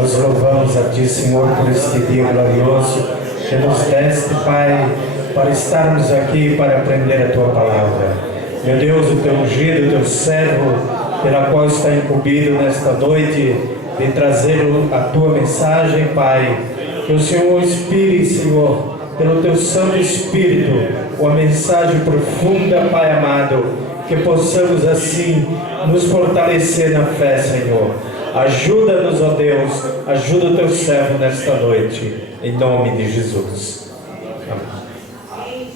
Nós louvamos a Ti, Senhor, por este dia glorioso que nos deste, Pai, para estarmos aqui para aprender a Tua palavra. Meu Deus, o Teu ungido, o Teu servo, pela qual está incumbido nesta noite de trazer a Tua mensagem, Pai, que o Senhor inspire, Senhor, pelo Teu Santo Espírito, uma mensagem profunda, Pai amado, que possamos assim nos fortalecer na fé, Senhor. Ajuda-nos, ó Deus, ajuda o Teu servo nesta noite, em nome de Jesus. Amém.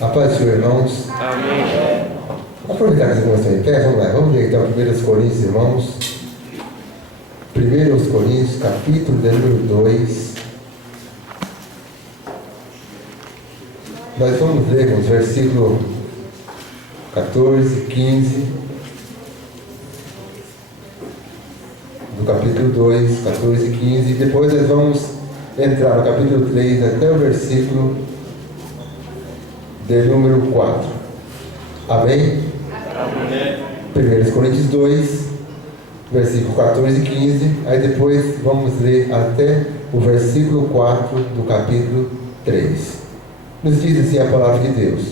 A paz do Senhor, irmãos. Amém. Vamos aproveitar que vocês estão em pé, vamos lá. Vamos ler então 1 Coríntios, irmãos. 1 Coríntios, capítulo de número 2. Nós vamos ler os versículos 14, 15 do capítulo 2, 14 e 15. E depois nós vamos entrar no capítulo 3 até o versículo de número 4. Amém? Amém. 1 Coríntios 2, versículo 14 e 15. Aí depois vamos ler até o versículo 4 do capítulo 3. Nos diz assim a palavra de Deus: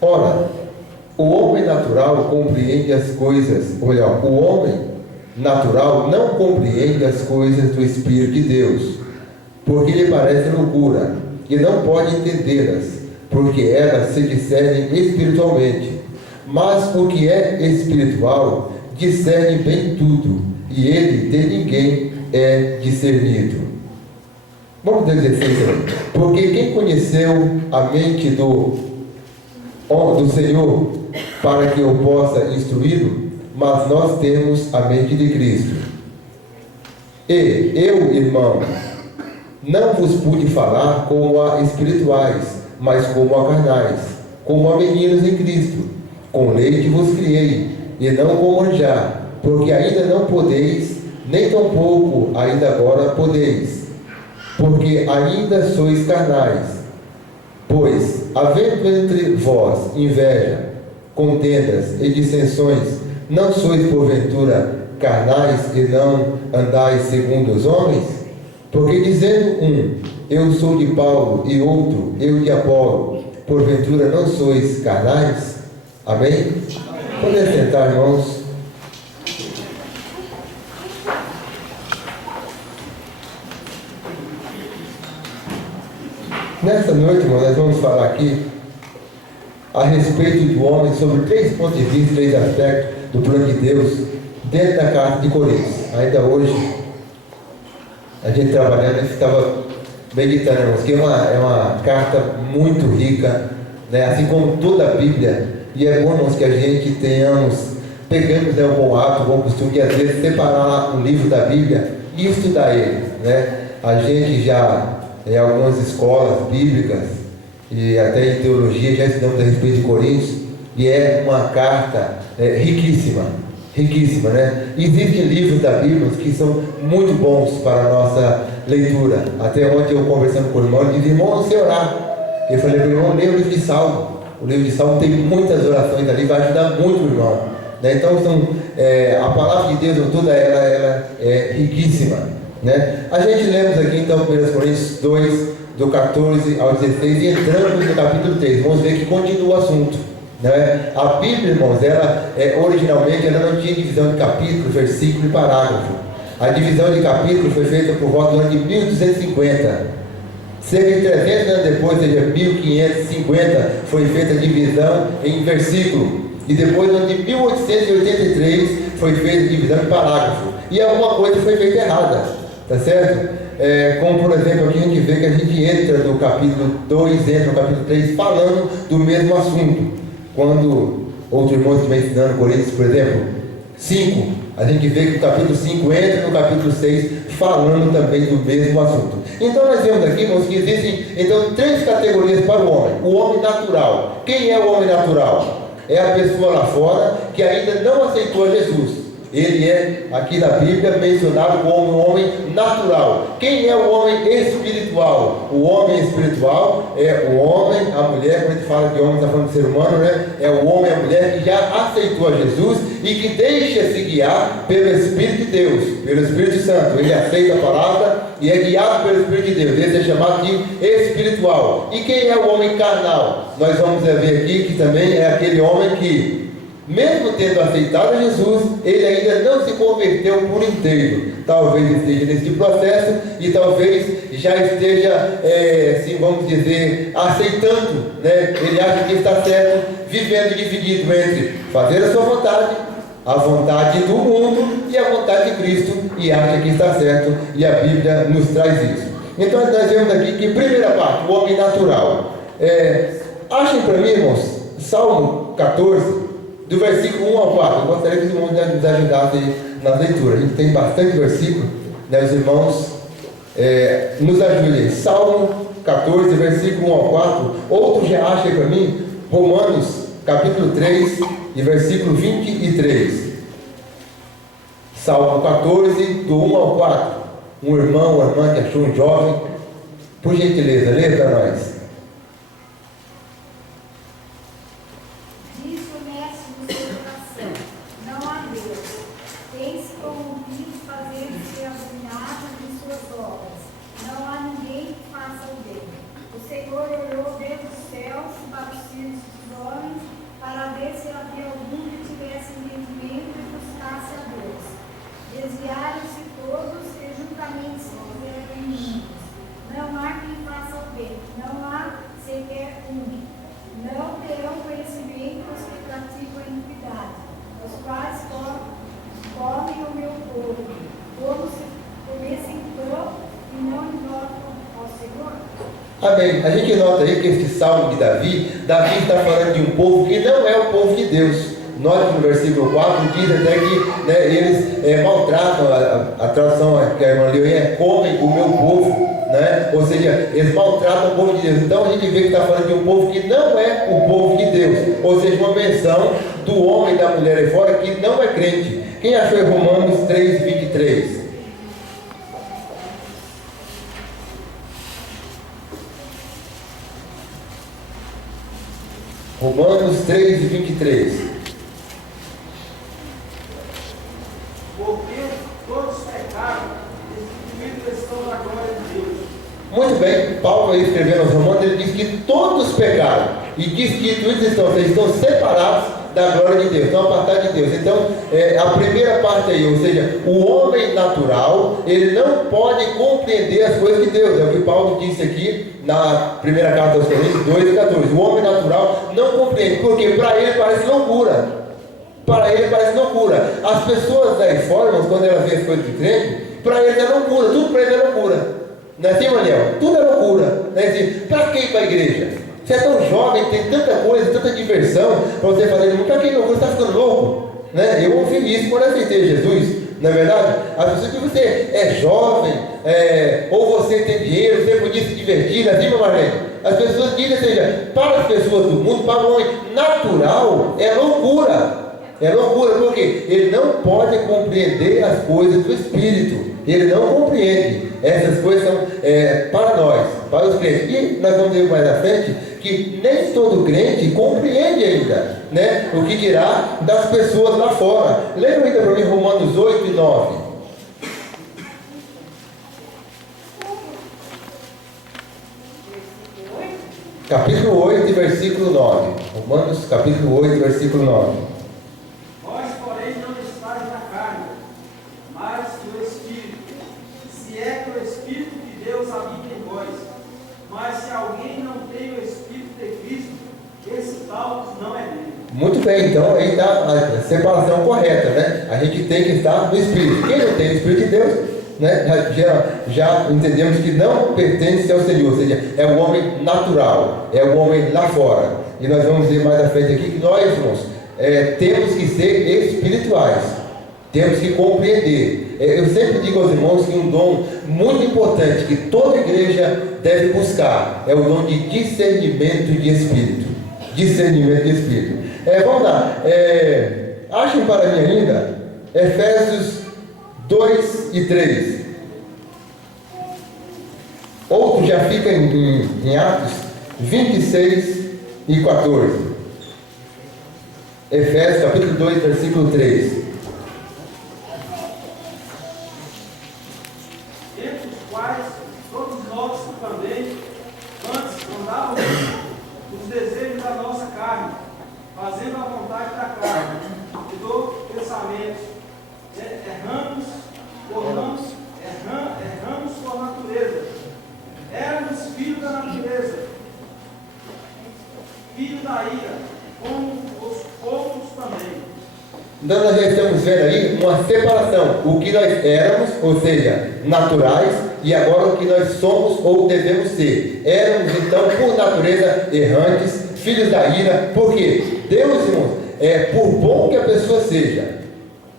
ora, o homem natural compreende as coisas, ou melhor, o homem natural não compreende as coisas do Espírito de Deus, porque lhe parece loucura, e não pode entendê-las, porque elas se discernem espiritualmente. Mas o que é espiritual discerne bem tudo, e ele de ninguém é discernido. Vamos dizer assim, porque quem conheceu a mente do Senhor para que eu possa instruí-lo? Mas nós temos a mente de Cristo. E eu, irmão, não vos pude falar como a espirituais, mas como a carnais, como a meninos em Cristo. Com leite vos criei, e não com manjar, porque ainda não podeis, nem tampouco ainda agora podeis, porque ainda sois carnais. Pois, havendo entre vós inveja, contendas e dissensões, não sois porventura carnais e não andais segundo os homens? Porque dizendo um, eu sou de Paulo, e outro, eu de Apolo, porventura não sois carnais? Amém? Podem sentar, irmãos. Nesta noite, irmãos, nós vamos falar aqui a respeito do homem sobre 3 pontos de vista, 3 aspectos do plano de Deus dentro da carta de Coríntios. Ainda hoje, a gente trabalhando, a gente estava meditando, irmãos, que é uma carta muito rica, né? Assim como toda a Bíblia. E é bom, irmãos, que a gente pegamos um bom hábito, um bom costume de às vezes separar um livro da Bíblia e estudar ele, né? A gente já, em algumas escolas bíblicas e até em teologia, já estudamos a respeito de Coríntios, e é uma carta riquíssima, né? Existem livros da Bíblia que são muito bons para a nossa leitura. Até ontem eu conversando com o irmão, ele disse: irmão, você orar. Eu falei para o irmão, lê o livro de Salmo. O livro de Salmo tem muitas orações ali, vai ajudar muito o irmão, né? Então a palavra de Deus toda ela é riquíssima, né? A gente lemos aqui então 1 Coríntios 2, do 14 ao 16, e entramos no capítulo 3, vamos ver que continua o assunto, né? A Bíblia, irmãos, originalmente ela não tinha divisão de capítulo, versículo e parágrafo. A divisão de capítulo foi feita por volta do ano de 1250. Cerca de 300 anos depois, ou seja, 1550, foi feita a divisão em versículo. E depois, no ano de 1883, foi feita a divisão em parágrafo. E alguma coisa foi feita errada, tá certo? Como, por exemplo, aqui a gente vê que a gente entra no capítulo 2, entra no capítulo 3, falando do mesmo assunto. Quando outro irmão estiver ensinando Coríntios, por exemplo, 5, a gente vê que o capítulo 5 entra no capítulo 6, falando também do mesmo assunto. Então nós vemos aqui, irmãos, que existem então 3 categorias para o homem. O homem natural. Quem é o homem natural? É a pessoa lá fora que ainda não aceitou a Jesus. ele é, aqui na Bíblia, mencionado como um homem natural. Quem é o homem espiritual? O homem espiritual é o homem, a mulher, quando a gente fala de homem, está falando de ser humano, né? É o homem e a mulher que já aceitou a Jesus e que deixa-se guiar pelo Espírito de Deus, pelo Espírito Santo. Ele aceita a palavra e é guiado pelo Espírito de Deus. Esse é chamado de espiritual. E quem é o homem carnal? Nós vamos ver aqui que também é aquele homem que, mesmo tendo aceitado Jesus, ele ainda não se converteu por inteiro. Talvez esteja nesse processo e talvez já esteja, assim, vamos dizer, aceitando, né? Ele acha que está certo, vivendo dividido entre fazer a sua vontade, a vontade do mundo e a vontade de Cristo, e acha que está certo, e a Bíblia nos traz isso. Então nós vemos aqui que, primeira parte, o homem natural. Achem para mim, irmãos, Salmo 14, do versículo 1 ao 4. Eu gostaria que os irmãos nos ajudassem na leitura. A gente tem bastante versículo, né? Os irmãos nos ajudem. Salmo 14, versículo 1 ao 4. Outro já acha para mim, Romanos capítulo 3 e versículo 23. Salmo 14, do 1 ao 4. Um irmão, uma irmã que achou um jovem, por gentileza, lê para nós. Desviaram-se todos e juntamente se fizeram inimigos. Não há quem faça o bem, não há sequer um. Não terão conhecimento os que praticam a iniquidade, os quais comem o meu povo, como se comessem pão e não invocam ao Senhor. Amém. A gente nota aí que esse salmo de Davi está falando de um povo que não é o povo de Deus. Nós, no versículo 4, diz até que, né, eles maltratam, a tradução que a irmã leu é comem o meu povo, né? Ou seja, eles maltratam o povo de Deus. Então a gente vê que está falando de um povo que não é o povo de Deus, ou seja, uma menção do homem e da mulher aí fora que não é crente. Quem achou em Romanos 3, 23? Romanos 3, 23. Muito bem, Paulo aí escrevendo aos Romanos, ele diz que todos pecaram, e diz que todos estão separados da glória de Deus, estão apartados de Deus. Então, a primeira parte aí, ou seja, o homem natural, ele não pode compreender as coisas de Deus. É o que Paulo disse aqui na primeira carta aos Coríntios 2:14. O homem natural não compreende, porque para ele parece loucura. Para ele parece loucura. As pessoas daí fora, quando elas veem as coisas de crente, para eles é loucura, tudo para eles é loucura. Não é assim, Manuel? Tudo é loucura. Não é assim? Para que ir para a igreja? Você é tão jovem, tem tanta coisa, tanta diversão para você fazer. Para que loucura? Você está ficando louco? Né? Eu ouvi isso quando aceitei Jesus. Não é verdade? As pessoas que você é jovem, ou você tem dinheiro, você podia se divertir, assim, meu Marlene? As pessoas dizem, ou seja, para as pessoas do mundo, para o homem natural, é loucura. É loucura, porque ele não pode compreender as coisas do Espírito. Ele não compreende. Essas coisas são para nós, para os crentes. E nós vamos ver mais à frente que nem todo crente compreende ainda, né? O que dirá das pessoas lá fora. Lembra ainda para mim Romanos 8 e 9. Capítulo 8, versículo 9. Romanos capítulo 8, versículo 9. Vós, porém, não estáis na carne, mas no Espírito. Se é que o Espírito de Deus habita em vós. Mas se alguém não tem o Espírito de Cristo, esse tal não é dele. Muito bem, então aí está a separação correta, né? A gente tem que estar no Espírito. Quem não tem o Espírito de Deus, né? Já entendemos que não pertence ao Senhor, ou seja, é o homem natural, é o homem lá fora. E nós vamos ver mais à frente aqui que nós, irmãos, temos que ser espirituais, temos que compreender. Eu sempre digo aos irmãos que um dom muito importante que toda igreja deve buscar é o dom de discernimento de espírito. Discernimento de espírito. Vamos lá, achem para mim ainda Efésios 2 e 3. Outro já fica em Atos 26 e 14. Efésios capítulo 2, versículo 3. Entre os quais todos nós também antes andávamos nos desejos da nossa carne, fazendo a vontade da carne e do pensamento. Erramos por natureza. Éramos filhos da natureza, filhos da ira, como os outros também. Então nós já estamos vendo aí uma separação. O que nós éramos, ou seja, naturais, e agora o que nós somos ou devemos ser. Éramos então, por natureza, errantes, filhos da ira. Por quê? Deus, irmãos, por bom que a pessoa seja,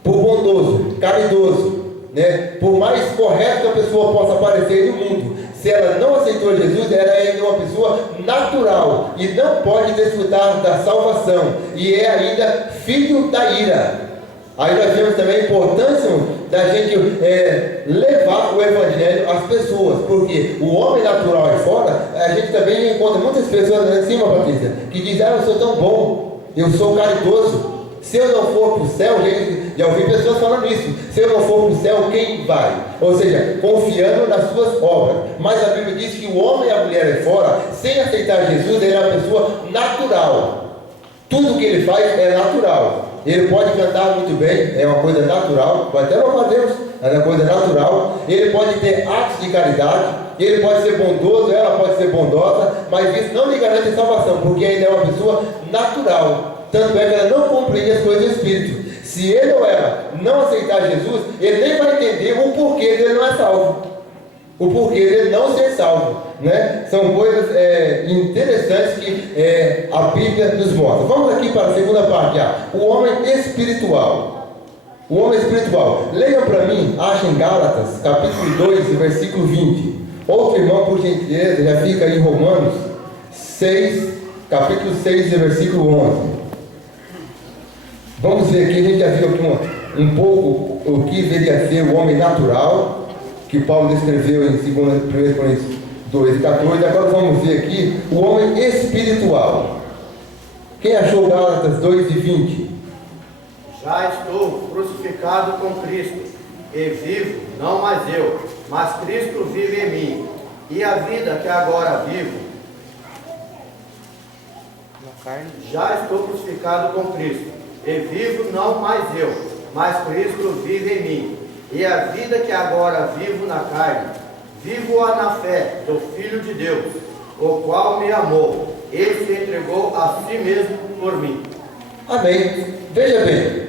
por bondoso, caridoso, né? Por mais correto que a pessoa possa parecer no mundo, se ela não aceitou Jesus, ela é ainda uma pessoa natural e não pode desfrutar da salvação, e é ainda filho da ira. Aí nós vemos também a importância da gente levar o Evangelho às pessoas, porque o homem natural aí fora, a gente também encontra muitas pessoas lá em cima, Patrícia, que dizem: eu sou tão bom, eu sou caridoso, se eu não for para o céu, já ouvi pessoas falando isso, se eu não for para o céu, quem vai? Ou seja, confiando nas suas obras. Mas a Bíblia diz que o homem e a mulher aí fora, sem aceitar Jesus, ele é uma pessoa natural. Tudo que ele faz é natural. Ele pode cantar muito bem, é uma coisa natural, pode até louvar a Deus, é uma coisa natural. Ele pode ter atos de caridade, ele pode ser bondoso, ela pode ser bondosa, mas isso não lhe garante salvação, porque ainda é uma pessoa natural. Tanto é que ela não compreende as coisas do Espírito. Se ele ou ela não aceitar Jesus, ele nem vai entender o porquê dele não é salvo, o porquê dele não ser salvo, né? São coisas interessantes que a Bíblia nos mostra. Vamos aqui para a segunda parte, o homem espiritual. O homem espiritual. Leiam para mim, achem Gálatas, capítulo 2, versículo 20. Outro irmão, por gentileza, já fica em Romanos 6, capítulo 6, versículo 11. Vamos ver aqui, a gente já viu aqui um pouco o que deveria ser o homem natural, que Paulo descreveu em 1 Coríntios 2, 14. Agora vamos ver aqui o homem espiritual. Quem achou Gálatas 2 e 20? Já estou crucificado com Cristo, e vivo, não mais eu, mas Cristo vive em mim. E a vida que agora vivo, já estou crucificado com Cristo. E vivo não mais eu, mas Cristo vive em mim. E a vida que agora vivo na carne, vivo-a na fé do Filho de Deus, o qual me amou e se entregou a si mesmo por mim. Amém. Veja bem,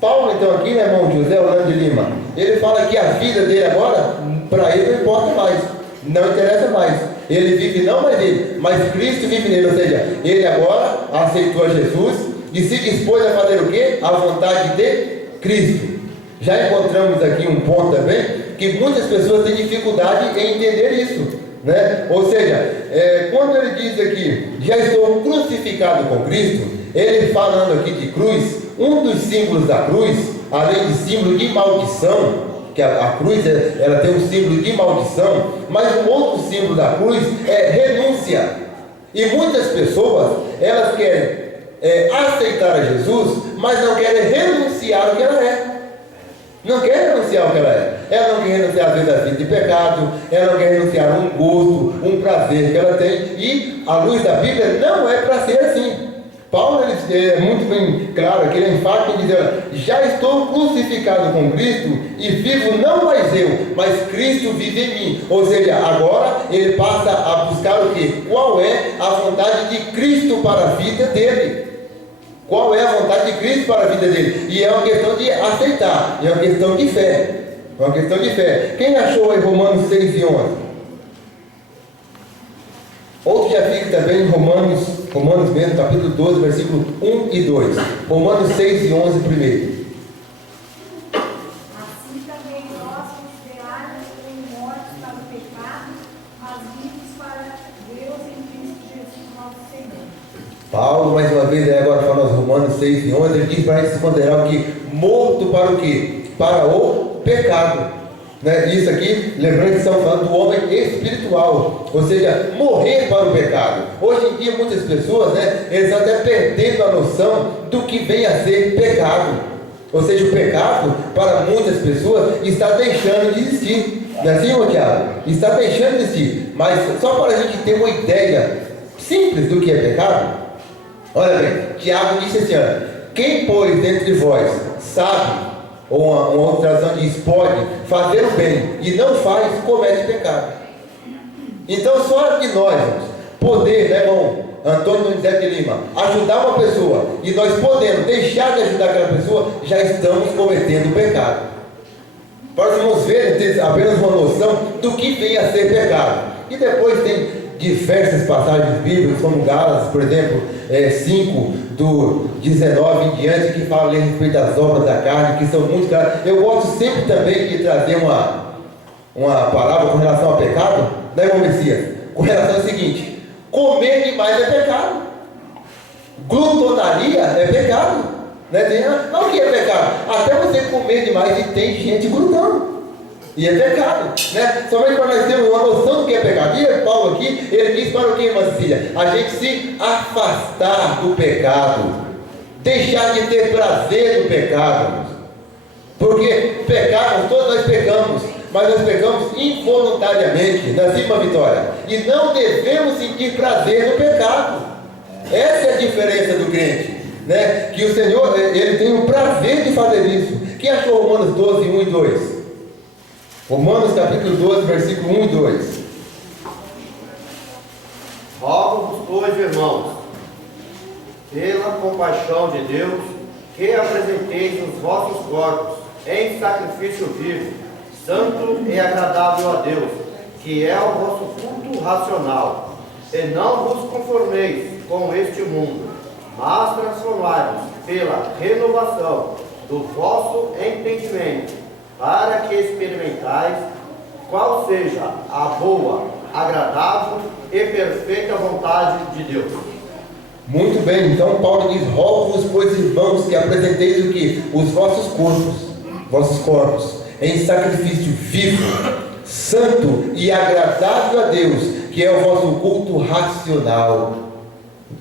Paulo então aqui, né, irmão José Orlando de Lima, ele fala que a vida dele agora, para ele não importa mais, não interessa mais. Ele vive não mais ele, mas Cristo vive nele. Ou seja, ele agora aceitou a Jesus e se dispôs a fazer o quê? A vontade de Cristo. Já encontramos aqui um ponto também, que muitas pessoas têm dificuldade em entender isso, né? Ou seja, quando ele diz aqui, já estou crucificado com Cristo, ele falando aqui de cruz, um dos símbolos da cruz, além de símbolo de maldição, que a cruz ela tem um símbolo de maldição, mas um outro símbolo da cruz é renúncia. E muitas pessoas, elas querem aceitar a Jesus, mas não querem renunciar ao que ela é. Não quer renunciar ao que ela é. Ela não quer renunciar às vezes à vida de pecado, ela não quer renunciar a um gosto, um prazer que ela tem, e à luz da Bíblia não é para ser assim. Paulo ele é muito bem claro aqui, ele é enfático em dizer: já estou crucificado com Cristo e vivo não mais eu, mas Cristo vive em mim. Ou seja, agora ele passa a buscar o quê? Qual é a vontade de Cristo para a vida dele? Qual é a vontade de Cristo para a vida dele? E é uma questão de aceitar, é uma questão de fé. É uma questão de fé. Quem achou aí Romanos 6 e 11? Outro já fica também em Romanos mesmo, capítulo 12, versículo 1 e 2. Romanos 6 e 11 primeiro. Assim também nós, considerados como mortos para o pecado, mas vivos para Deus em Cristo Jesus, nosso Senhor. Paulo, mais uma vez, agora fala aos Romanos 6 e 11, ele diz para a gente se considerar o que? Morto para o quê? Para o pecado. Né? Isso aqui, lembrando que estamos falando do homem espiritual, ou seja, morrer para o pecado. Hoje em dia, muitas pessoas, né, eles estão até perdendo a noção do que vem a ser pecado. Ou seja, o pecado, para muitas pessoas, está deixando de existir. Não é assim, meu Tiago? Está deixando de existir. Mas só para a gente ter uma ideia simples do que é pecado, olha bem, Tiago disse assim: quem, pois, dentre vós sabe, ou uma outra tradução diz, pode fazer o bem e não faz, comete pecado. Então, só de nós poder, né, irmão Antônio Donizete de Lima, ajudar uma pessoa e nós podemos deixar de ajudar aquela pessoa, já estamos cometendo pecado. Para os irmãos verem, ter apenas uma noção do que vem a ser pecado. E depois tem diversas passagens bíblicas, como Gálatas, por exemplo, 5, do 19 em diante, que fala a respeito das obras da carne, que são muito claras. Eu gosto sempre também de trazer uma palavra com relação ao pecado, né, irmão Messias? Com relação ao seguinte: comer demais é pecado, glutonaria é pecado, né? Mas o que é pecado? Até você comer demais e tem gente glutando. E é pecado, né? Somente para nós termos uma noção do que é pecado. E Paulo aqui, ele diz para o que, irmã Cecília? A gente se afastar do pecado, deixar de ter prazer no pecado. Porque pecado, todos nós pecamos, mas nós pecamos involuntariamente, não é assim, irmã Vitória? E não devemos sentir prazer no pecado. Essa é a diferença do crente, né? Que o Senhor, ele tem o prazer de fazer isso. Quem achou Romanos 12, 1 e 2? Romanos capítulo 12, versículo 1 e 2. Rogo-vos, pois, irmãos, pela compaixão de Deus, que apresenteis os vossos corpos em sacrifício vivo, santo e agradável a Deus, que é o vosso culto racional. E não vos conformeis com este mundo, mas transformai-vos pela renovação do vosso entendimento, para que experimentais qual seja a boa, agradável e perfeita vontade de Deus. Muito bem, então Paulo diz: rogo-vos, pois, irmãos, que apresenteis o que? Os vossos corpos, em sacrifício vivo, santo e agradável a Deus, que é o vosso culto racional.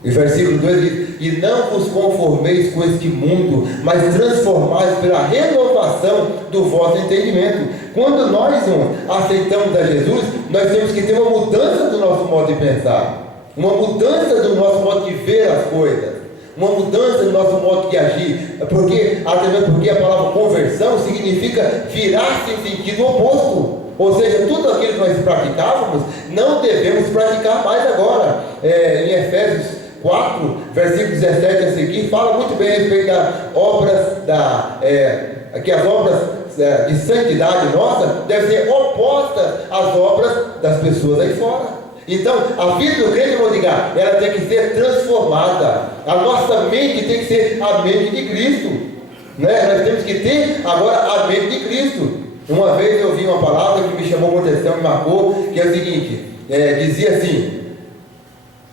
E versículo 2 diz: e não vos conformeis com este mundo, mas transformais pela renovação do vosso entendimento. Quando nós aceitamos a Jesus, nós temos que ter uma mudança do nosso modo de pensar, uma mudança do nosso modo de ver as coisas, uma mudança do nosso modo de agir, porque a palavra conversão significa virar-se em sentido oposto. Ou seja, tudo aquilo que nós praticávamos, não devemos praticar mais agora. Em Efésios 4, versículo 17 a seguir, fala muito bem a respeito das obras, que as obras de santidade nossa devem ser opostas às obras das pessoas aí fora. Então, a vida do crente, vou ligar, ela tem que ser transformada. A nossa mente tem que ser a mente de Cristo, né? Nós temos que ter agora a mente de Cristo. Uma vez eu ouvi uma palavra que me chamou muita atenção, me marcou, que é o seguinte, dizia assim: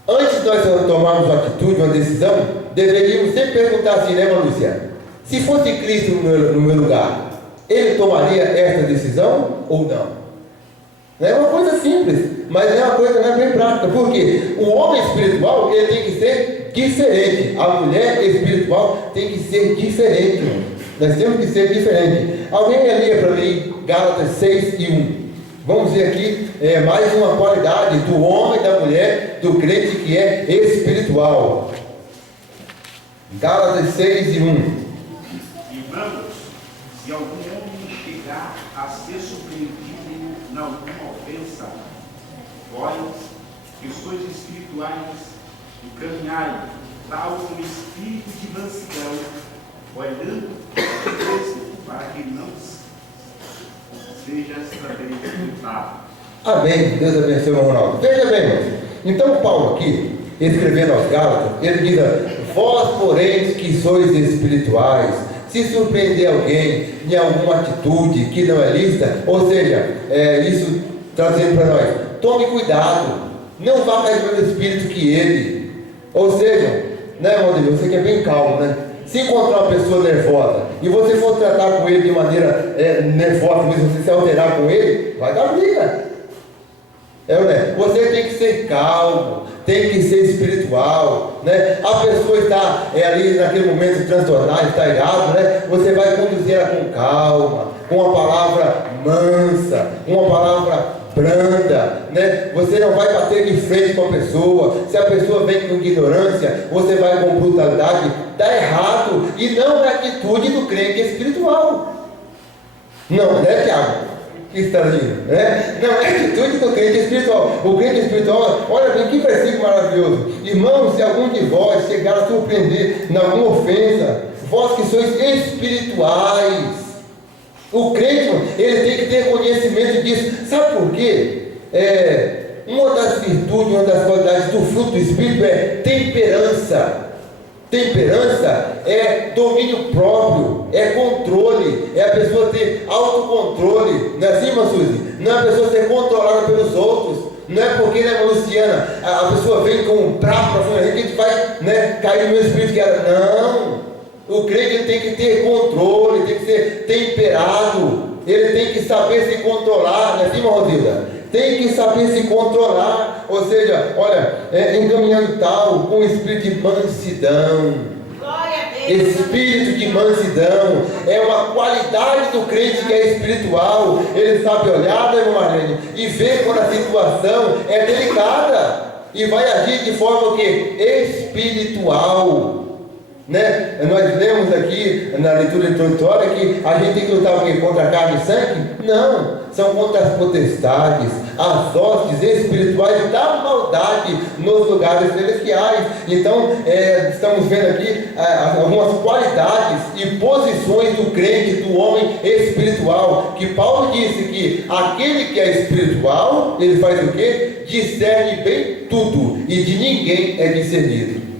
antes de nós tomarmos uma atitude, uma decisão, deveríamos sempre perguntar assim, né, irmã Lúcia? Se fosse Cristo no meu lugar, ele tomaria essa decisão ou não? É uma coisa simples, mas é uma coisa bem prática, porque o homem espiritual, ele tem que ser diferente, a mulher espiritual tem que ser diferente, nós temos que ser diferente. Alguém lia para mim Gálatas 6 e 1. Vamos ver aqui mais uma qualidade do homem e da mulher, do crente que é espiritual. Gálatas 6 e 1. Irmãos, se algum homem chegar a ser surpreendido em alguma ofensa, vós, que sois espirituais, encaminhai tal um espírito de mansidão, olhando para Cristo, para que não sejas também tentado. Amém. Deus abençoe, irmão Ronaldo. Veja bem, irmãos. Então Paulo aqui, escrevendo aos Gálatas, ele diz: vós, porém, que sois espirituais, se surpreender alguém em alguma atitude que não é lícita, ou seja, isso trazendo para nós, tome cuidado, não vá cair no espírito que ele, Ou seja, né, irmão Deus, você que é bem calmo, né? Se encontrar uma pessoa nervosa e você for tratar com ele de maneira nervosa, mesmo você se alterar com ele, vai dar briga. Né? Você tem que ser calmo, tem que ser espiritual, né? A pessoa está ali naquele momento transtornada, está irado, né? Você vai conduzir ela com calma, com uma palavra mansa, uma palavra branda, né? Você não vai bater de frente com a pessoa. Se a pessoa vem com ignorância, você vai com brutalidade. Está errado, e não é atitude do crente espiritual. Não, né, Tiago? Que estranho, né? Não é atitude do crente espiritual. O crente espiritual, olha bem que versículo maravilhoso. Irmãos, se algum de vós chegar a surpreender em alguma ofensa, vós que sois espirituais, o crente, ele tem que ter conhecimento disso. Sabe por quê? Uma das virtudes, uma das qualidades do fruto do Espírito é temperança. Temperança é domínio próprio, é controle, é a pessoa ter autocontrole. Não é assim, irmã Suzy? Não é a pessoa ser controlada pelos outros. Não é porque, né, Luciana, a pessoa vem com um prato para frente, a gente vai, né, cair no meu espírito que ela. Não! O crente tem que ter controle, tem que ser temperado, ele tem que saber se controlar, não é assim, irmã Rodilda? Tem que saber se controlar, ou seja, olha, encaminhando tal, com espírito de mansidão. Espírito de mansidão é uma qualidade do crente que é espiritual. Ele sabe olhar, né, irmã Marlene, e ver quando a situação é delicada e vai agir de forma que espiritual. Né? Nós lemos aqui na leitura introdutória que a gente tem que lutar contra a carne e sangue? Não, são contra as potestades, as hostes espirituais da maldade nos lugares celestiais. Então, estamos vendo aqui algumas qualidades e posições do crente, do homem espiritual, que Paulo disse que aquele que é espiritual, ele faz o quê? Discerne bem tudo, e de ninguém é discernido.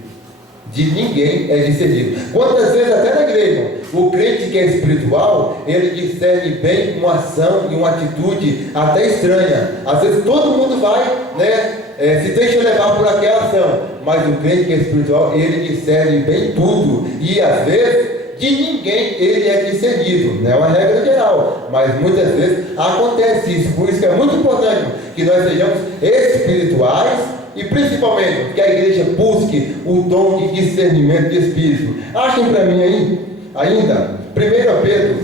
De ninguém é discernido. Quantas vezes até na igreja, o crente que é espiritual, ele discerne bem uma ação e uma atitude até estranha. Às vezes todo mundo vai, né, se deixa levar por aquela ação, mas o crente que é espiritual, ele discerne bem tudo, e às vezes de ninguém ele é discernido. Não é uma regra geral, mas muitas vezes acontece isso. Por isso que é muito importante que nós sejamos espirituais, e principalmente que a igreja busque o dom de discernimento de espírito. Achem para mim aí, ainda, 1 Pedro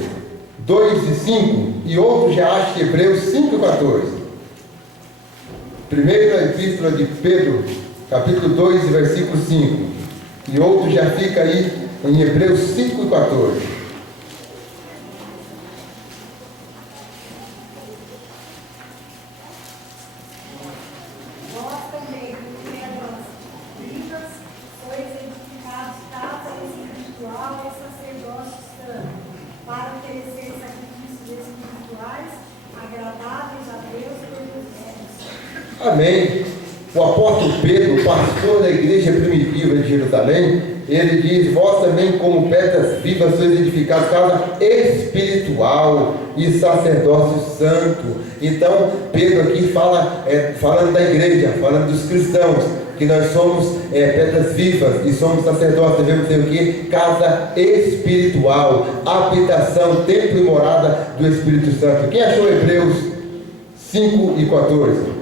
2:5, e outro já acha Hebreus 5:14. Primeira epístola de Pedro, capítulo 2, versículo 5, e outro já fica aí em Hebreus 5:14. Amém. O apóstolo Pedro, pastor da igreja primitiva de Jerusalém, ele diz: vós também, como pedras vivas, sois edificados casa espiritual e sacerdócio santo. Então, Pedro aqui fala, falando da igreja, falando dos cristãos, que nós somos pedras vivas e somos sacerdotes. Devemos ter o quê? Casa espiritual, habitação, templo e morada do Espírito Santo. Quem achou Hebreus 5:14?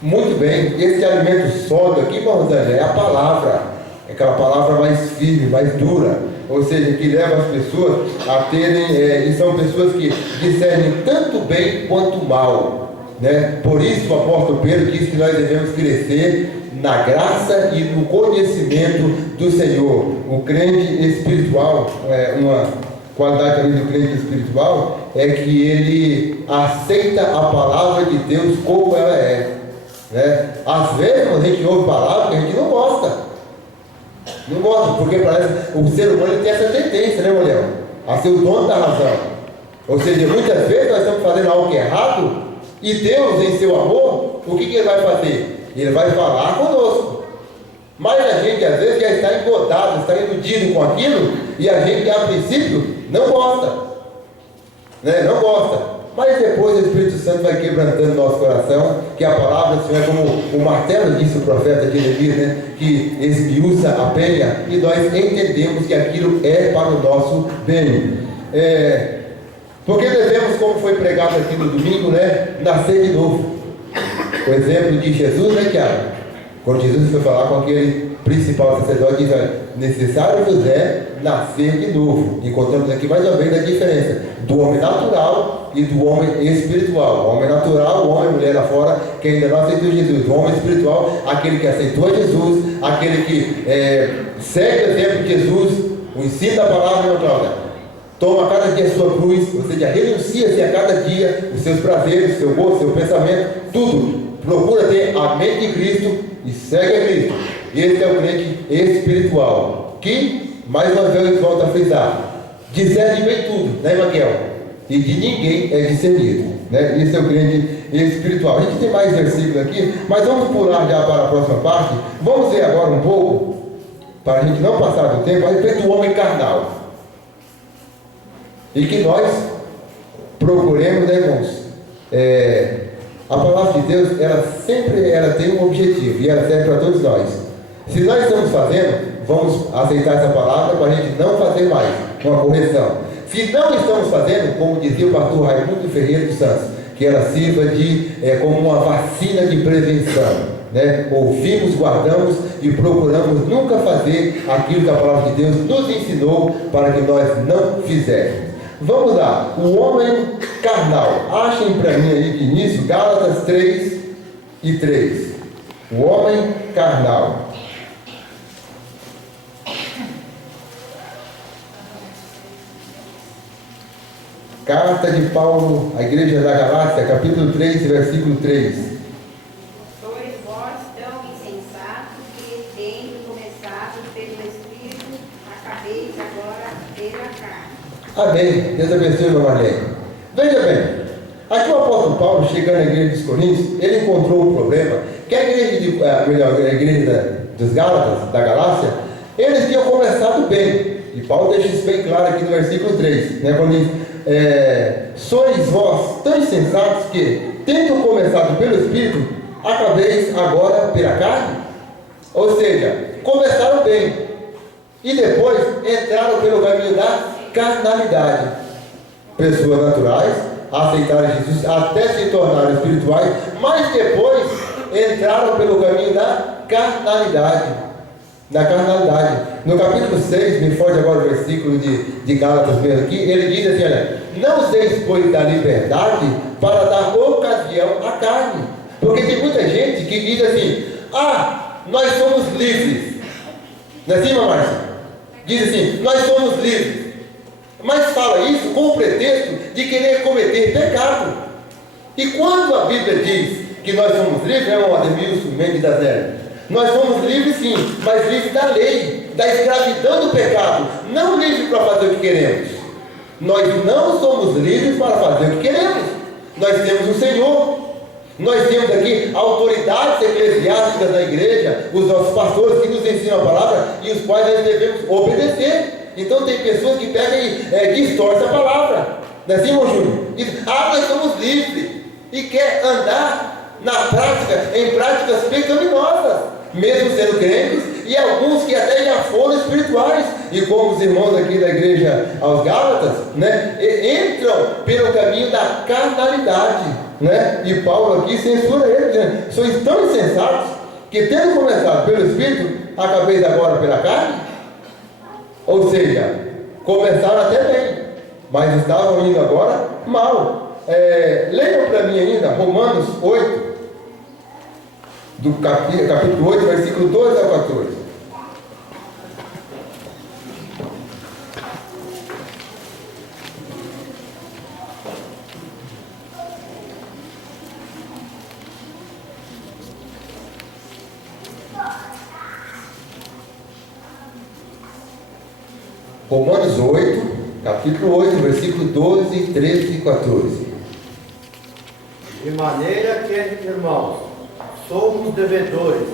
Muito bem, esse alimento sólido aqui, Rosângela, é a palavra, é aquela palavra mais firme, mais dura, ou seja, que leva as pessoas a terem, e são pessoas que discernem tanto bem quanto mal, né? Por isso o apóstolo Pedro diz que nós devemos crescer na graça e no conhecimento do Senhor. O crente espiritual, uma qualidade também do crente espiritual, é que ele aceita a palavra de Deus como ela é. Né? Às vezes a gente ouve palavras que a gente não gosta, Não gosta, porque parece o ser humano ele tem essa tendência, né, mulher? A ser o dono da razão. Ou seja, muitas vezes nós estamos fazendo algo errado e Deus, em seu amor, o que ele vai fazer? Ele vai falar conosco. Mas a gente, às vezes, já está engodado, está iludido com aquilo e a gente, a princípio, não gosta. Né? Não gosta. Mas depois o Espírito Santo vai quebrantando nosso coração, que a palavra do Senhor é como o martelo disse o profeta Jeremias, né? Que esmiuça a penha, e nós entendemos que aquilo é para o nosso bem. Porque devemos, como foi pregado aqui no domingo, né? Nascer de novo. O exemplo de Jesus, né, Tiago? Quando Jesus foi falar com aquele principal sacerdote, diz: necessário vos é nascer de novo. Encontramos aqui mais uma vez a diferença do homem natural e do homem espiritual. O homem natural, o homem e mulher lá fora, que ainda não aceitou Jesus. O homem espiritual, aquele que aceitou Jesus, aquele que segue o exemplo de Jesus, o ensino da palavra natural. Toma cada dia a sua cruz, ou seja, renuncia-se a cada dia os seus prazeres, seu gosto, seu pensamento, tudo. Procura ter a mente de Cristo e segue a Cristo. Esse é o crente espiritual, que, mais uma vez, volta a frisar, discerne bem tudo, né, Maquiel? E de ninguém é discernido, né? Esse é o crente espiritual. A gente tem mais versículos aqui, mas vamos pular já para a próxima parte. Vamos ver agora um pouco, para a gente não passar do tempo, a respeito do homem carnal. E que nós procuremos, né, irmãos? A palavra de Deus, ela sempre tem um objetivo, e ela serve para todos nós. Se nós estamos fazendo, vamos aceitar essa palavra para a gente não fazer mais, uma correção. Se não estamos fazendo, como dizia o pastor Raimundo Ferreira dos Santos, que ela sirva como uma vacina de prevenção. Né? Ouvimos, guardamos e procuramos nunca fazer aquilo que a palavra de Deus nos ensinou para que nós não fizéssemos. Vamos lá, o homem carnal. Achem para mim aí de início Gálatas 3:3. O homem carnal. Carta de Paulo à Igreja da Galácia, capítulo 3, versículo 3. Sois vós tão insensatos que, tendo começado pelo Espírito, acabeis agora pela carne. Amém. Deus abençoe, irmã Marlene. Veja bem, aqui o apóstolo Paulo, chegando à igreja dos Coríntios, ele encontrou um problema, que a igreja dos Gálatas, da Galácia, eles tinham começado bem. E Paulo deixa isso bem claro aqui no versículo 3, né, quando diz: sois vós tão insensatos que, tendo começado pelo Espírito, acabeis agora pela carne? Ou seja, começaram bem e depois entraram pelo caminho da carnalidade. Pessoas naturais aceitaram Jesus até se tornaram espirituais, mas depois entraram pelo caminho da carnalidade. No capítulo 6, me foge agora o versículo de Gálatas mesmo aqui, ele diz assim: olha, não useis, pois, da liberdade para dar ocasião à carne. Porque tem muita gente que diz assim: nós somos livres. Não é assim, irmã Márcia? Diz assim: nós somos livres. Mas fala isso com o pretexto de querer cometer pecado. E quando a Bíblia diz que nós somos livres, o Ademilson Mendes da Zé, nós somos livres sim, mas livres da lei, da escravidão do pecado, não livres para fazer o que queremos. Nós não somos livres para fazer o que queremos. Nós temos o Senhor. Nós temos aqui autoridades eclesiásticas da igreja, os nossos pastores que nos ensinam a palavra e os quais nós devemos obedecer. Então tem pessoas que pegam e distorcem a palavra. Não é assim, irmão Júnior? Diz: nós somos livres. E quer andar na prática, em práticas pecaminosas, mesmo sendo crentes, e alguns que até já foram espirituais, e como os irmãos aqui da igreja aos Gálatas, né, entram pelo caminho da carnalidade, né? E Paulo aqui censura eles, dizendo: sois tão insensatos que, tendo começado pelo Espírito, acabeis agora pela carne? Ou seja, começaram até bem, mas estavam indo agora mal. Leiam para mim ainda Romanos 8, do capítulo 8, versículo 12 ao 14. Romanos 8, capítulo 8, versículo 12, 13 e 14. De maneira que, irmãos, somos devedores,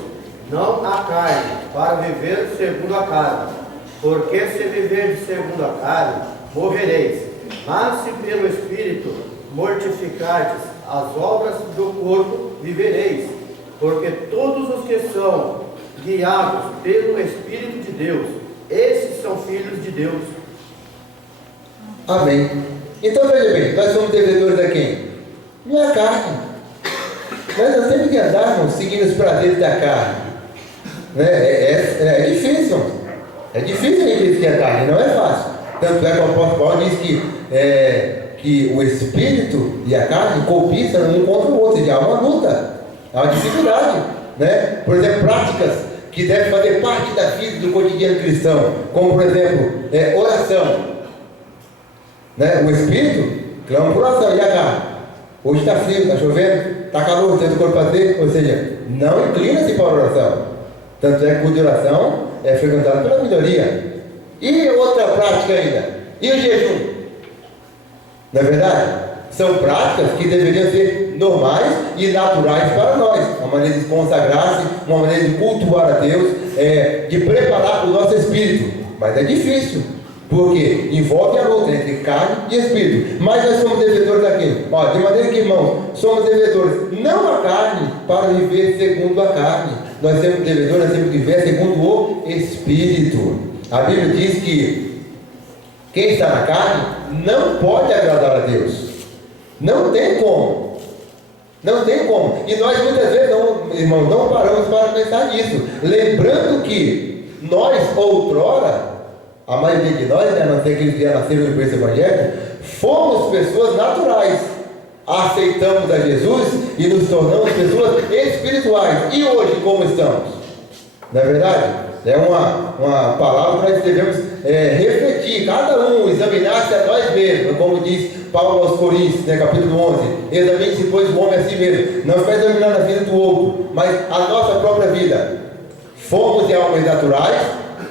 não à carne, para viver segundo a carne. Porque se viverdes segundo a carne, morrereis. Mas se pelo Espírito mortificardes as obras do corpo, vivereis. Porque todos os que são guiados pelo Espírito de Deus, esses são filhos de Deus. Amém. Então veja bem, nós somos devedores a quem? Não é a carne. Nós não temos que andar seguindo os prazeres da carne. Né? É difícil. É difícil a gente seguir a carne, não é fácil. Tanto é que o apóstolo Paulo diz que o Espírito e a carne cobiçam um contra o outro. Há uma luta, há uma dificuldade. Né? Por exemplo, práticas que devem fazer parte da vida do cotidiano cristão, como por exemplo, oração. Né? O Espírito clama por oração, e a carne? Hoje está frio, está chovendo, está calor, tem o corpo para ter, ou seja, não inclina-se para a oração. Tanto é que o de oração é frequentado pela minoria. E outra prática ainda, e o jejum? Não é verdade? São práticas que deveriam ser normais e naturais para nós. Uma maneira de consagrar-se, uma maneira de cultuar a Deus, de preparar o nosso espírito. Mas é difícil, porque envolve a luta entre carne e espírito. Mas nós somos devedores aqui. De maneira que, irmãos, somos devedores não a carne para viver segundo a carne. Nós temos devedores, nós temos que viver segundo o Espírito. A Bíblia diz que quem está na carne não pode agradar a Deus. Não tem como. Não tem como. E nós muitas vezes, irmãos, não paramos para pensar nisso. Lembrando que nós, outrora, a maioria de nós, né, a não ser aqueles que já nasceram no berço evangélico, fomos pessoas naturais. Aceitamos a Jesus e nos tornamos pessoas espirituais. E hoje como estamos? Não é verdade? É uma palavra que nós devemos refletir, cada um examinar-se a nós mesmos, como diz Paulo aos Coríntios, né, capítulo 11. Examine-se, pois, o homem a si mesmo. Não ficar examinando a vida do outro, mas a nossa própria vida. Fomos de almas naturais,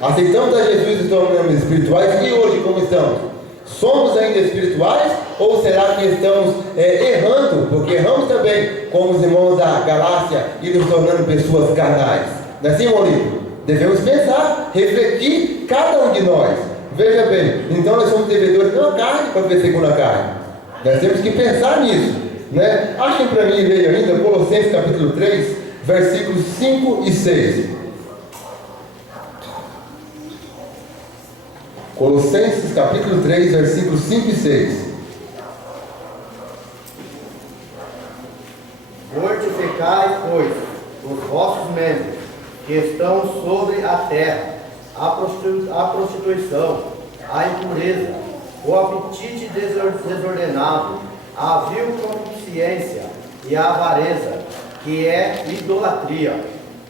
aceitamos a Jesus e tornamos espirituais. E hoje como estamos? Somos ainda espirituais ou será que estamos errando? Porque erramos também como os irmãos da Galácia e nos tornando pessoas carnais. Não é assim, Maurício? Devemos pensar, refletir cada um de nós. Veja bem, então nós somos devedores não a carne para viver segundo a carne. Nós temos que pensar nisso. Né? Achem para mim, leia ainda Colossenses capítulo 3, versículos 5 e 6. Colossenses capítulo 3, versículos 5 e 6. Mortificai, pois, os vossos membros que estão sobre a terra, a prostituição, a impureza, o apetite desordenado, a vil concupiscência e a avareza, que é idolatria,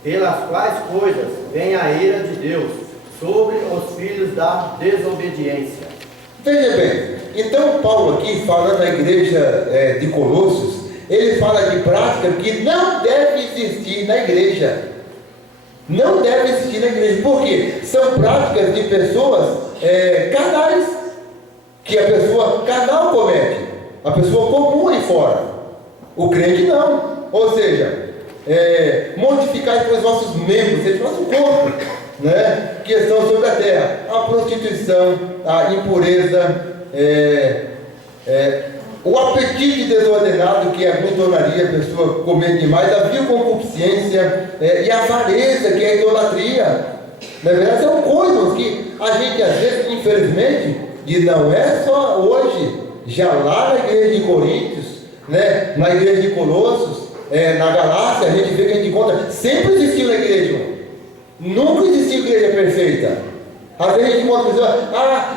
pelas quais coisas vem a ira de Deus sobre os filhos da desobediência. Veja bem, então Paulo aqui falando da igreja de Colossos, ele fala de prática que não deve existir na igreja. Não deve existir na igreja. Por quê? São práticas de pessoas carnais, que a pessoa carnal comete, a pessoa comum aí fora. O crente não. Ou seja, mortificar os vossos membros, seja o nosso corpo, né, que estão sobre a terra. A prostituição, a impureza, o apetite desordenado, que é a glutonaria, a pessoa comer demais, a vil concupiscência e a avareza, que é a idolatria. Na verdade, são coisas que a gente, às vezes, infelizmente, e não é só hoje, já lá na igreja de Coríntios, né, na igreja de Colossos, na Galácia, a gente vê que a gente encontra, sempre existiu na igreja, nunca existiu igreja perfeita. Às vezes a gente encontra pessoas,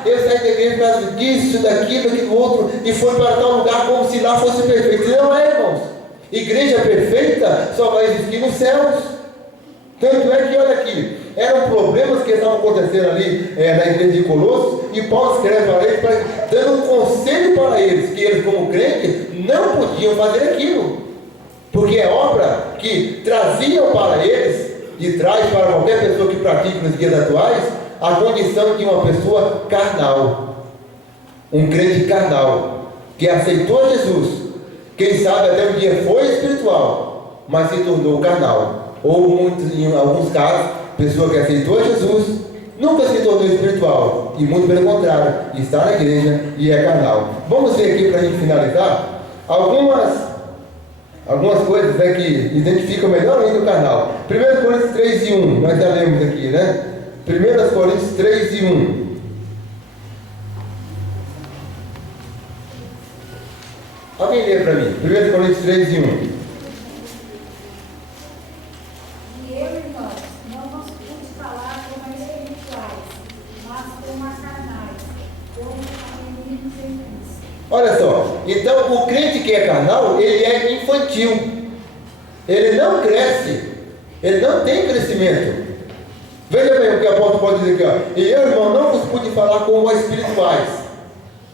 eu saí da igreja por causa disso, daquilo outro, e foi para tal lugar como se lá fosse perfeito. Não é, irmãos. Igreja perfeita só vai existir nos céus. Tanto é que, olha aqui, eram problemas que estavam acontecendo ali na igreja de Colossos, e Paulo escreve para eles, dando um conselho para eles, que eles como crentes não podiam fazer aquilo, porque é obra que traziam para eles, e traz para qualquer pessoa que pratique nos dias atuais, a condição de uma pessoa carnal, um crente carnal, que aceitou Jesus, quem sabe até um dia foi espiritual, mas se tornou carnal. Ou em alguns casos, pessoa que aceitou Jesus, nunca se tornou espiritual, e muito pelo contrário, está na igreja e é carnal. Vamos ver aqui para a gente finalizar algumas coisas, né, que identificam melhor ainda o carnal. 1 Coríntios 3 e 1, nós já lemos aqui, né? 1 Coríntios 3 e 1. Alguém lê para mim? 1 Coríntios 3 e 1. E eu, irmãos, não vos pude falar como a espirituais, mas como a carnais, como a meninos em Cristo. Olha só, então o crente que é carnal, ele é infantil, ele não cresce, ele não tem crescimento. Veja bem o que o apóstolo pode dizer aqui, ó. E eu, irmão, não vos pude falar como as espirituais.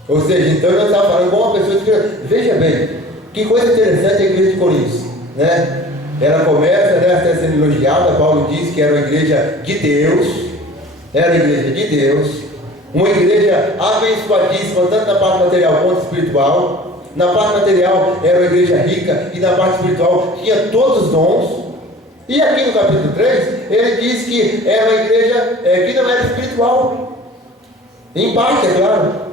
Ou seja, então ele está falando com uma pessoa espiritual. Veja bem, que coisa interessante a igreja de Coríntios, né? Ela começa, né, até sendo elogiada. Paulo diz que era uma igreja de Deus, era a igreja de Deus, uma igreja abençoadíssima, tanto na parte material quanto espiritual. Na parte material era uma igreja rica, e na parte espiritual tinha todos os dons. E aqui no capítulo 3, ele diz que era uma igreja que não era espiritual, em parte, é claro.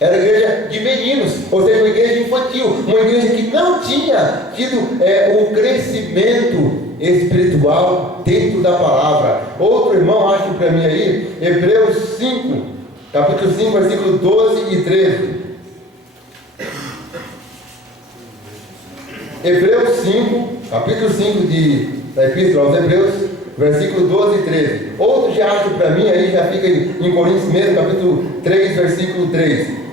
Era uma igreja de meninos, ou seja, uma igreja infantil, uma igreja que não tinha tido um crescimento espiritual dentro da palavra. Outro irmão, acho para mim aí, Hebreus 5, capítulo 5, versículo 12 e 13. Hebreus 5, capítulo 5 da Epístola aos Hebreus, versículo 12 e 13. Outro já acho para mim aí, já fica em Coríntios mesmo, capítulo 3, versículo 3.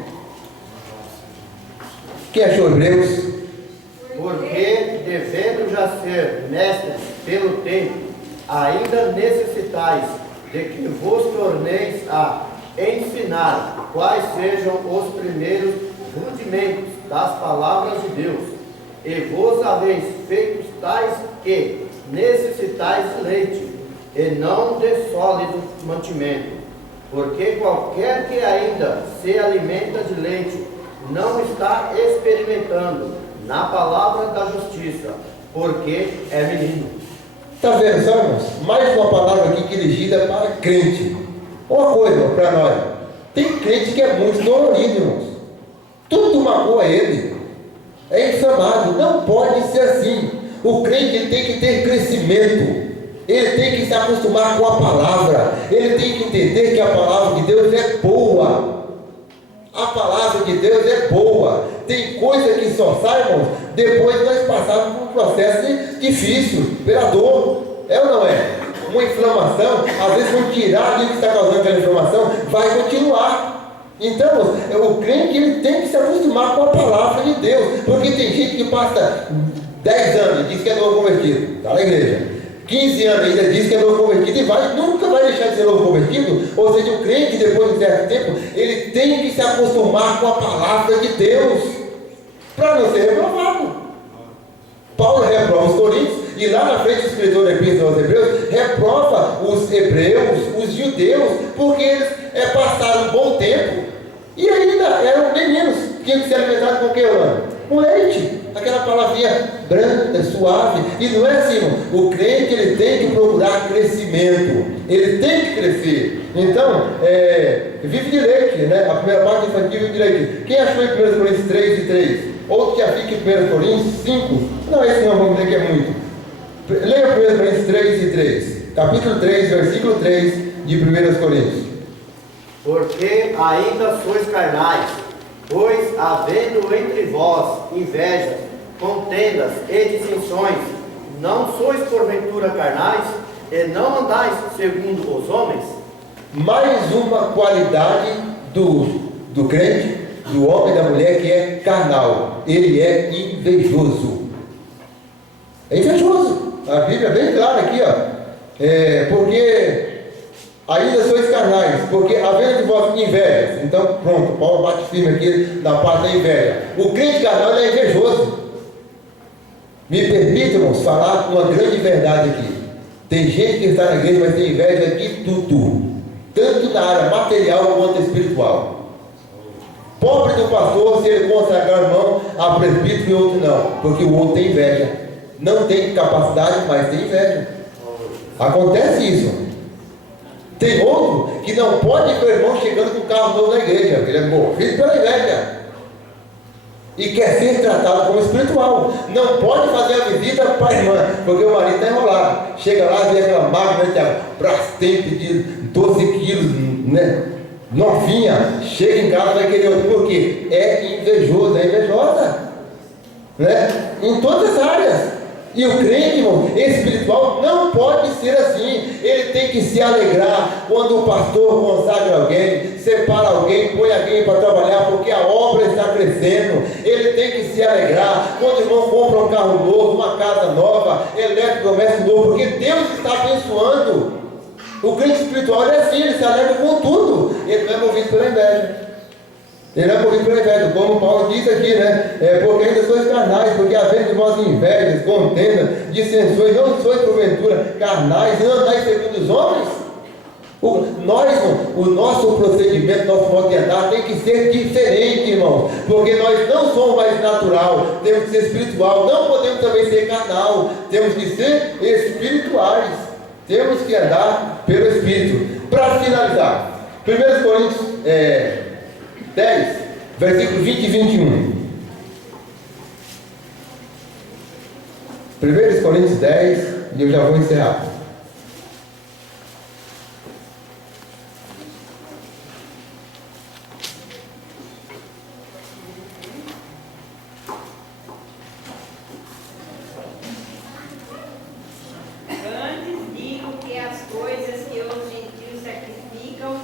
Quem achou Hebreus? Porque, devendo já ser mestres pelo tempo, ainda necessitais de que vos torneis a ensinar quais sejam os primeiros rudimentos das palavras de Deus, e vos haveis feito tais que necessitais de leite, e não de sólido mantimento. Porque qualquer que ainda se alimenta de leite, não está experimentando na palavra da justiça, porque é menino. Está vendo, só, irmãos? Mais uma palavra aqui dirigida para crente. Uma coisa para nós: tem crente que é muito dolorido, irmãos. Tudo magoa ele, é inflamado. Não pode ser assim. O crente tem que ter crescimento, ele tem que se acostumar com a palavra, ele tem que entender que a palavra de Deus é boa. A palavra de Deus é boa. Tem coisa que só sai, irmãos, depois de nós passarmos por um processo difícil, pela dor. É ou não é? Uma inflamação, às vezes vão tirar aquilo que está causando aquela inflamação, vai continuar. Então, o crente ele tem que se acostumar com a palavra de Deus, porque tem gente que passa 10 anos e diz que é novo convertido, está na igreja. 15 anos ainda diz que é novo convertido e nunca vai deixar de ser novo convertido. Ou seja, o crente, depois de um certo tempo, ele tem que se acostumar com a palavra de Deus, para não ser reprovado. Paulo reprova os coríntios, e lá na frente o escritor da Epístola aos Hebreus reprova os hebreus, os judeus, porque eles passaram um bom tempo e ainda eram meninos, tinham que ser alimentados com o que, Orlando? Com leite, aquela palavrinha branda, suave. E não é assim, irmão. O crente ele tem que procurar crescimento, ele tem que crescer. Então, vive de leite, né? A primeira parte infantil vive de leite. Quem achou em 1 Coríntios 3 e 3? Outro que já fica em 1 Coríntios 5? Não, esse não, vamos dizer que é muito. Leia 1 Coríntios 3 e 3. Capítulo 3, versículo 3 de 1 Coríntios. Porque ainda sois carnais, pois havendo entre vós invejas, contendas e dissensões, não sois porventura carnais, e não andais segundo os homens? Mais uma qualidade do crente, do homem e da mulher, que é carnal. Ele é invejoso. É invejoso. A Bíblia é bem clara aqui, ó. Porque ainda sois carnais, porque havendo de vós invejas. Então, pronto, Paulo bate firme aqui na parte da inveja. O crente carnal é invejoso. Me permitam falar uma grande verdade aqui. Tem gente que está na igreja, mas tem inveja de tudo. tanto na área material quanto espiritual. Pobre do pastor se ele consagrar mão a presbítero e outro não, porque o outro tem inveja. Não tem capacidade, mas tem inveja. Acontece isso. Tem outro que não pode ver o irmão chegando com um carro novo na igreja, porque ele é movido pela inveja e quer ser tratado como espiritual. Não pode fazer a visita para a irmã, porque o marido está enrolado. Chega lá e vê aquela máquina de Brastemp de 12 quilos, né? Novinha, chega em casa e vai querer outro, porque é invejoso, é invejosa, né? Em todas as áreas. E o crente, irmão, espiritual não pode ser assim. Ele tem que se alegrar quando o pastor consagra alguém, separa alguém, põe alguém para trabalhar, porque a obra está crescendo. Ele tem que se alegrar quando o irmão compra um carro novo, uma casa nova, eletrodoméstico novo, porque Deus está abençoando. O crente espiritual é assim, ele se alegra com tudo. Ele não é movido pela inveja. Ele não é movido pela inveja, como Paulo diz aqui, né? Porque ainda sois carnais, porque havendo de vós invejas, contendas, dissensões, não sois porventura carnais, não andais segundo os homens. O nosso procedimento, nosso modo de andar tem que ser diferente, irmãos, porque nós não somos mais natural, temos que ser espiritual, não podemos também ser carnal, temos que ser espirituais, temos que andar pelo Espírito. Para finalizar, 1 Coríntios 10, versículos 20 e 21. 1 Coríntios 10, e eu já vou encerrar. Antes digo que as coisas que os gentios sacrificam,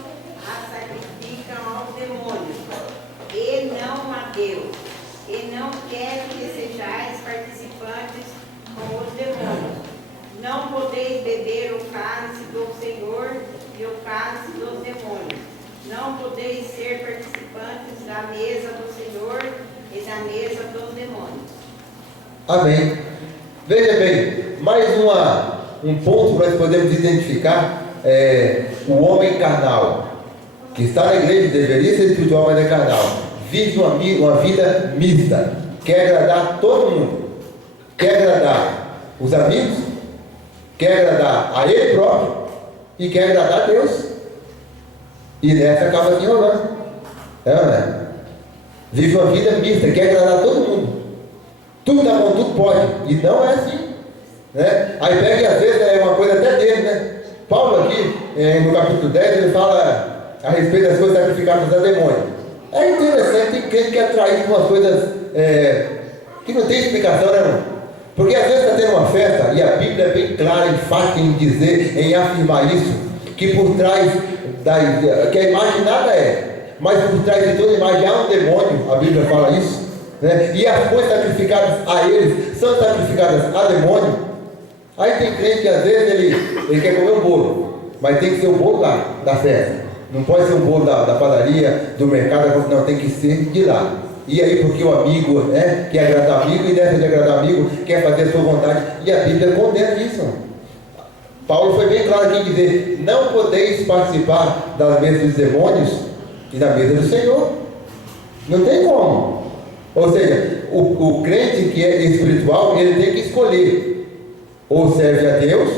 as sacrificam aos demônios, e não a Deus. E não quero que sejais participantes com os demônios. Não podeis beber o cálice do Senhor e o cálice dos demônios. Não podeis ser participantes da mesa do Senhor e da mesa dos demônios. Amém. Veja bem, mais um ponto que nós podemos identificar é o homem carnal, que está na igreja, deveria ser espiritual, mas é carnal. Vive uma vida mista, quer agradar todo mundo, quer agradar os amigos, quer agradar a ele próprio e quer agradar a Deus. E nessa acaba se enrolando. É, não é? Vive uma vida mista, quer agradar todo mundo. Tudo tá bom, tudo pode. E não é assim, né? Aí pega e às vezes é uma coisa até dele, né? Paulo aqui, no capítulo 10, ele fala a respeito das coisas sacrificadas a demônio. É interessante, tem crente que é atraído com umas coisas que não tem explicação, né, irmão? Porque às vezes está tendo uma festa, e a Bíblia é bem clara, enfática em dizer, em afirmar isso, que por trás que a imagem nada é, mas por trás de toda imagem há um demônio, a Bíblia fala isso, né? E as coisas sacrificadas a eles são sacrificadas a demônio. Aí tem crente que às vezes ele quer comer um bolo, mas tem que ser o bolo lá, da festa. Não pode ser um bolo da padaria, do mercado, não, tem que ser de lá. E aí porque o amigo quer agradar amigo, e nessa de agradar amigo, quer fazer a sua vontade. E a Bíblia condena isso. Paulo foi bem claro aqui em dizer, não podeis participar das mesas dos demônios e da mesa do Senhor. Não tem como. Ou seja, o crente que é espiritual, ele tem que escolher, ou serve a Deus,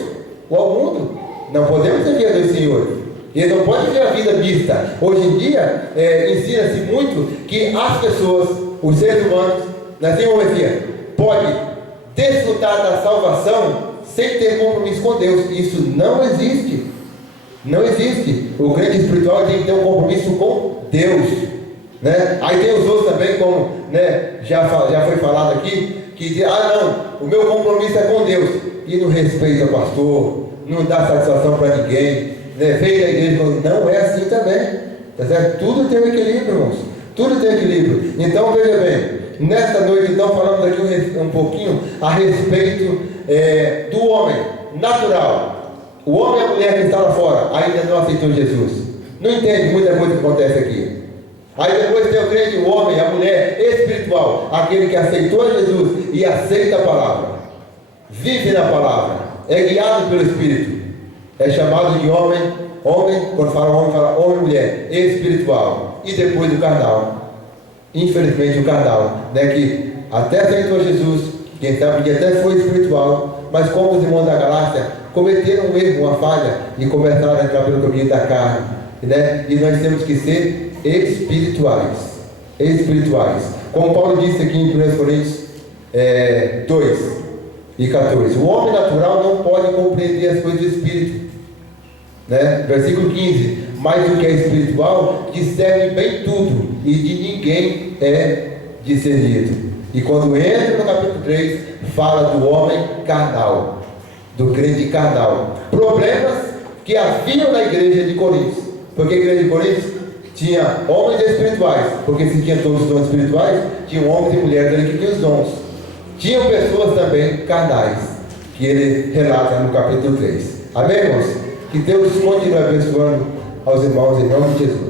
ou ao mundo. Não podemos servir a dois senhores. Ele não pode ter a vida mista. Hoje em dia, ensina-se muito que as pessoas, os seres humanos, na teologia, podem desfrutar da salvação sem ter compromisso com Deus. Isso não existe. Não existe. O crente espiritual tem que ter um compromisso com Deus, né? Aí tem os outros também, como, né, já foi falado aqui, que diz, não, o meu compromisso é com Deus. E não respeita o pastor, não dá satisfação para ninguém, né? Veio da igreja, não é assim também, tá certo? Tudo tem um equilíbrio, irmãos, tudo tem equilíbrio. Então veja bem, nesta noite então falamos aqui um pouquinho a respeito do homem natural. O homem e a mulher que está lá fora ainda não aceitou Jesus, não entende muita coisa que acontece aqui. Aí depois tem o crente, o homem, a mulher espiritual, aquele que aceitou Jesus e aceita a palavra, vive na palavra, é guiado pelo Espírito, é chamado de homem homem, quando fala homem e mulher, espiritual, e depois o carnal. Infelizmente o carnal, né, que até aceitou Jesus, quem sabe que até foi espiritual, mas como os irmãos da Galácia cometeram um erro, uma falha, e começaram a entrar pelo caminho da carne, né? E nós temos que ser espirituais. Espirituais. Como Paulo disse aqui em 1 Coríntios 2:14, o homem natural não pode compreender as coisas do Espírito, né? Versículo 15, mas o que é espiritual discerne bem tudo, e de ninguém é discernido. E quando entra no capítulo 3, fala do homem carnal, do crente carnal. Problemas que haviam na igreja de Coríntios. Porque a igreja de Coríntios tinha homens espirituais, porque se tinha todos os dons espirituais, tinham homens e mulheres ali que tinham os dons. Tinham pessoas também carnais, que ele relata no capítulo 3. Amém, irmãos? Que Deus continue abençoando aos irmãos em nome de Jesus.